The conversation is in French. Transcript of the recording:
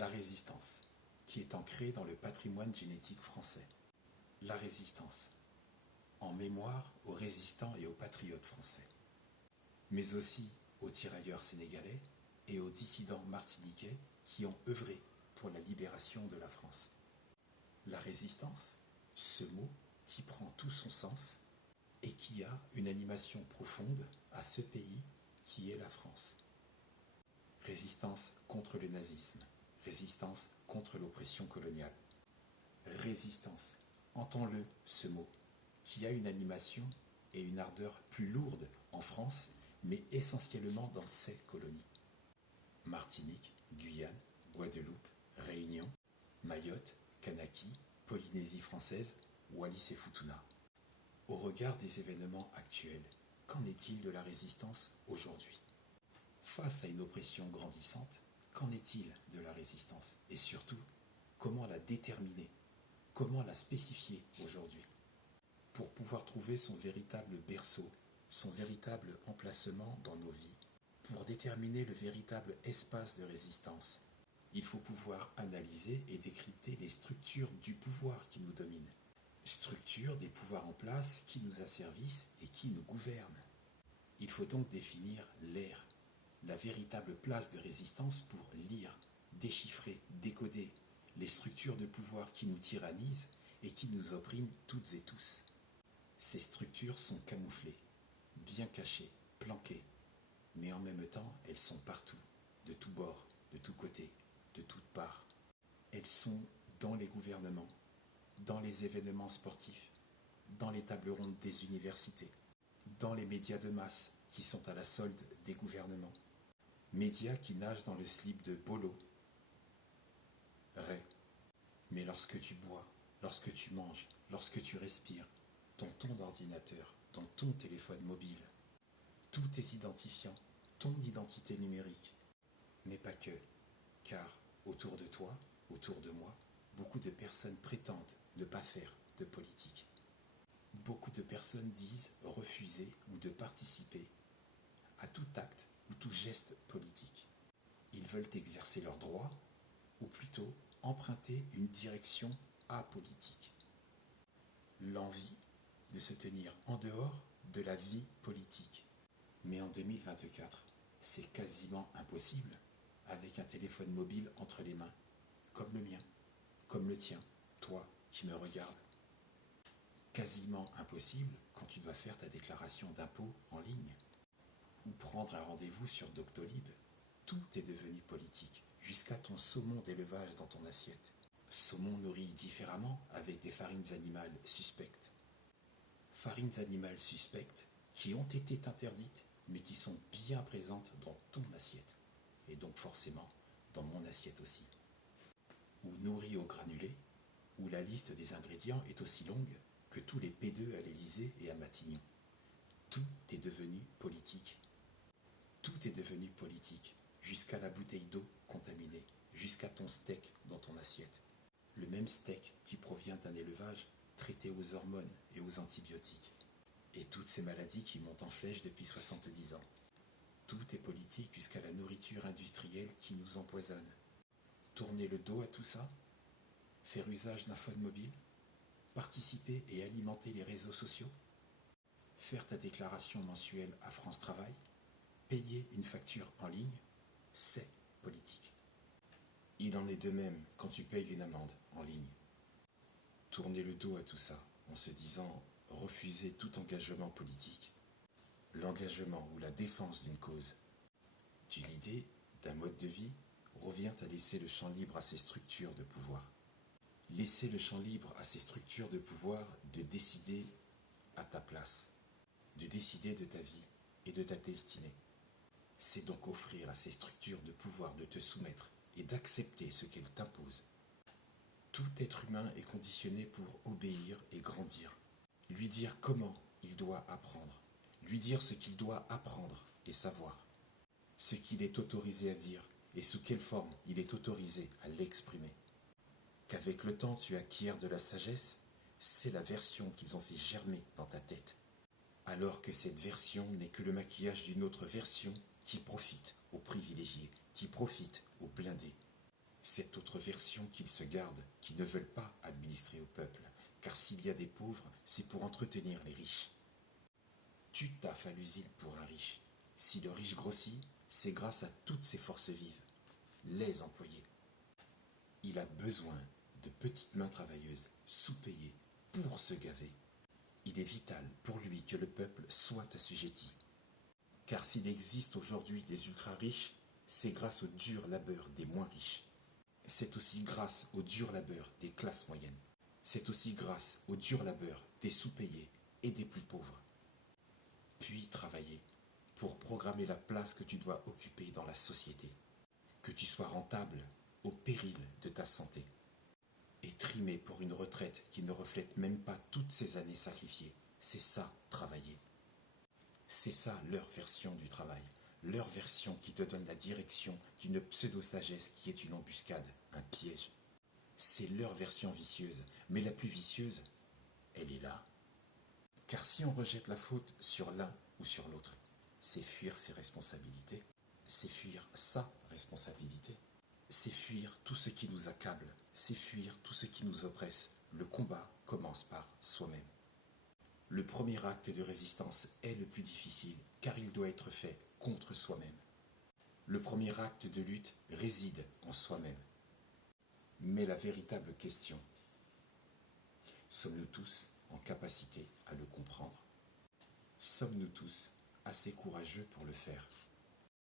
La résistance, qui est ancrée dans le patrimoine génétique français. La résistance, en mémoire aux résistants et aux patriotes français, mais aussi aux tirailleurs sénégalais et aux dissidents martiniquais qui ont œuvré pour la libération de la France. La résistance, ce mot qui prend tout son sens et qui a une animation profonde à ce pays qui est la France. Résistance contre le nazisme, résistance contre l'oppression coloniale. Résistance, entends-le, ce mot, qui a une animation et une ardeur plus lourde en France, mais essentiellement dans ces colonies. Martinique, Guyane, Guadeloupe, Réunion, Mayotte, Kanaki, Polynésie française, Wallis et Futuna. Au regard des événements actuels, qu'en est-il de la résistance aujourd'hui? Face à une oppression grandissante, qu'en est-il de la résistance? Et surtout, comment la déterminer? Comment la spécifier aujourd'hui? Pour pouvoir trouver son véritable berceau, son véritable emplacement dans nos vies, pour déterminer le véritable espace de résistance, il faut pouvoir analyser et décrypter les structures du pouvoir qui nous dominent, structures des pouvoirs en place qui nous asservissent et qui nous gouvernent. Il faut donc définir l'ère, la véritable place de résistance pour lire, déchiffrer, décoder les structures de pouvoir qui nous tyrannisent et qui nous oppriment toutes et tous. Ces structures sont camouflées, bien cachées, planquées, mais en même temps, elles sont partout, de tous bords, de tous côtés, de toutes parts. Elles sont dans les gouvernements, dans les événements sportifs, dans les tables rondes des universités, dans les médias de masse qui sont à la solde des gouvernements, médias qui nagent dans le slip de Bolo, Ray. Mais lorsque tu bois, lorsque tu manges, lorsque tu respires, dans ton ordinateur, dans ton téléphone mobile, tous tes identifiants, ton identité numérique, mais pas que, car autour de toi, autour de moi, beaucoup de personnes prétendent ne pas faire de politique. Beaucoup de personnes disent refuser ou de participer à tout acte ou tout geste politique. Ils veulent exercer leurs droits, ou plutôt emprunter une direction apolitique. L'envie de se tenir en dehors de la vie politique. Mais en 2024, c'est quasiment impossible avec un téléphone mobile entre les mains, comme le mien, comme le tien, toi qui me regardes. Quasiment impossible quand tu dois faire ta déclaration d'impôt en ligne ou prendre un rendez-vous sur Doctolib. Tout est devenu politique, jusqu'à ton saumon d'élevage dans ton assiette. Saumon nourri différemment avec des farines animales suspectes. Farines animales suspectes qui ont été interdites mais qui sont bien présentes dans ton assiette. Et donc forcément dans mon assiette aussi. Ou nourri au granulé, où la liste des ingrédients est aussi longue que tous les P2 à l'Élysée et à Matignon. Tout est devenu politique. Tout est devenu politique, jusqu'à la bouteille d'eau contaminée, jusqu'à ton steak dans ton assiette. Le même steak qui provient d'un élevage traité aux hormones et aux antibiotiques. Et toutes ces maladies qui montent en flèche depuis 70 ans. Tout est politique jusqu'à la nourriture industrielle qui nous empoisonne. Tourner le dos à tout ça, faire usage d'un phone mobile, participer et alimenter les réseaux sociaux, faire ta déclaration mensuelle à France Travail, payer une facture en ligne, c'est politique. Il en est de même quand tu payes une amende en ligne. Tourner le dos à tout ça en se disant refuser tout engagement politique, l'engagement ou la défense d'une cause, d'une idée, d'un mode de vie, revient à laisser le champ libre à ces structures de pouvoir. Laisser le champ libre à ces structures de pouvoir de décider à ta place, de décider de ta vie et de ta destinée. C'est donc offrir à ces structures de pouvoir de te soumettre et d'accepter ce qu'elles t'imposent. Tout être humain est conditionné pour obéir et grandir. Lui dire comment il doit apprendre. Lui dire ce qu'il doit apprendre et savoir. Ce qu'il est autorisé à dire et sous quelle forme il est autorisé à l'exprimer. Qu'avec le temps tu acquiers de la sagesse, c'est la version qu'ils ont fait germer dans ta tête. Alors que cette version n'est que le maquillage d'une autre version qui profite aux privilégiés, qui profite aux blindés. cette autre version qu'ils se gardent, qui ne veulent pas administrer au peuple, car s'il y a des pauvres, c'est pour entretenir les riches. Tu taffes à l'usine pour un riche. Si le riche grossit, c'est grâce à toutes ses forces vives, les employés. Il a besoin de petites mains travailleuses, sous-payées, pour se gaver. Il est vital pour lui que le peuple soit assujetti. Car s'il existe aujourd'hui des ultra-riches, c'est grâce au dur labeur des moins riches. C'est aussi grâce au dur labeur des classes moyennes. C'est aussi grâce au dur labeur des sous-payés et des plus pauvres. Puis travailler pour programmer la place que tu dois occuper dans la société. Que tu sois rentable au péril de ta santé. Et trimer pour une retraite qui ne reflète même pas toutes ces années sacrifiées. C'est ça, travailler. C'est ça leur version du travail. Leur version qui te donne la direction d'une pseudo-sagesse qui est une embuscade, un piège. C'est leur version vicieuse, mais la plus vicieuse, elle est là. Car si on rejette la faute sur l'un ou sur l'autre, c'est fuir ses responsabilités, c'est fuir sa responsabilité, c'est fuir tout ce qui nous accable, c'est fuir tout ce qui nous oppresse. Le combat commence par soi-même. Le premier acte de résistance est le plus difficile, car il doit être fait contre soi-même. Le premier acte de lutte réside en soi-même. Mais la véritable question, sommes-nous tous en capacité à le comprendre? Sommes-nous tous assez courageux pour le faire?